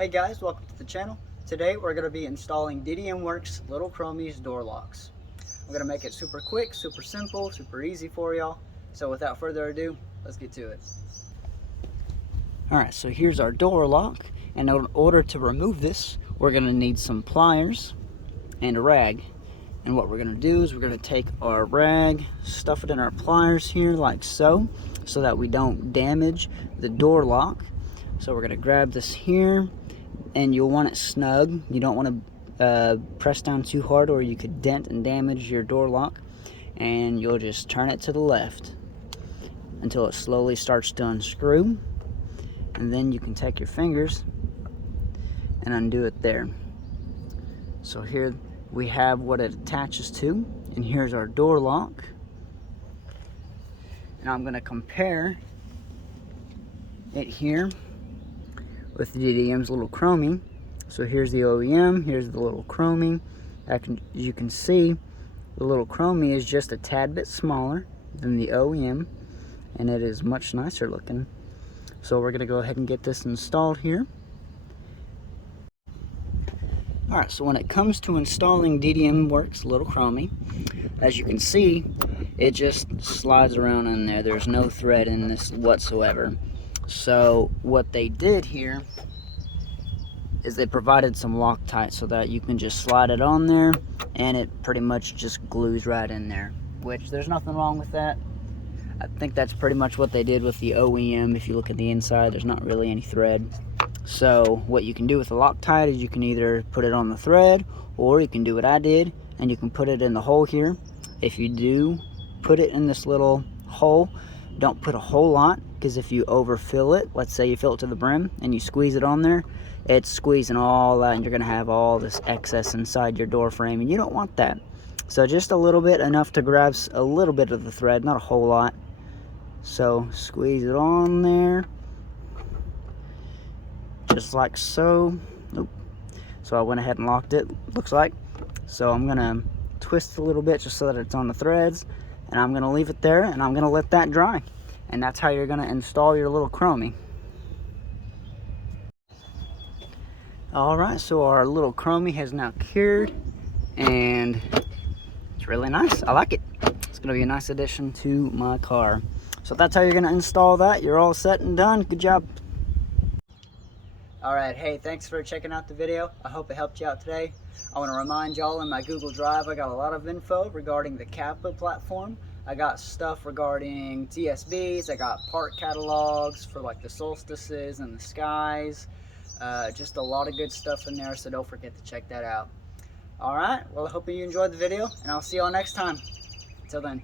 Hey guys, welcome to the channel. Today we're going to be installing DDMWorks Lil Chromies door locks. I'm going to make it super quick, super simple, super easy for y'all. So without further ado, let's get to it. Alright, so here's our door lock, and in order to remove this, we're going to need some pliers and a rag. And what we're going to do is we're going to take our rag, stuff it in our pliers here like so that we don't damage the door lock. So we're going to grab this here, and you'll want it snug. You don't want to press down too hard, or you could dent and damage your door lock. And you'll just turn it to the left until it slowly starts to unscrew, and then you can take your fingers and undo it there. So here we have what it attaches to, and here's our door lock. And I'm going to compare it here with the DDM's Lil Chromie. So here's the OEM, here's the Lil Chromie. As you can see, the Lil Chromie is just a tad bit smaller than the OEM, and it is much nicer looking. So we're going to go ahead and get this installed here. Alright, so when it comes to installing DDMWorks Lil Chromies, as you can see, it just slides around in there. There's no thread in this whatsoever. So what they did here is they provided some Loctite so that you can just slide it on there and it pretty much just glues right in there, which there's nothing wrong with that. I think that's pretty much what they did with the OEM. If you look at the inside, there's not really any thread. So what you can do with the Loctite is you can either put it on the thread, or you can do what I did and you can put it in the hole here. If you do put it in this little hole, don't put a whole lot, because if you overfill it, let's say you fill it to the brim and you squeeze it on there, it's squeezing all that and you're going to have all this excess inside your door frame, and you don't want that. So just a little bit, enough to grab a little bit of the thread, not a whole lot. So squeeze it on there, just like so. Nope. So I went ahead and locked it, looks like. So I'm going to twist a little bit just so that it's on the threads, and I'm going to leave it there and I'm going to let that dry. And that's how you're going to install your Lil Chromie. Alright, so our Lil Chromie has now cured, and it's really nice. I like it. It's going to be a nice addition to my car. So that's how you're going to install that. You're all set and done. Good job. Alright, hey, thanks for checking out the video. I hope it helped you out today. I want to remind y'all, in my Google Drive, I got a lot of info regarding the Kappa platform. I got stuff regarding TSBs, I got part catalogs for like the Solstices and the Skies. Just a lot of good stuff in there, so don't forget to check that out. Alright, well I hope you enjoyed the video, and I'll see y'all next time. Until then.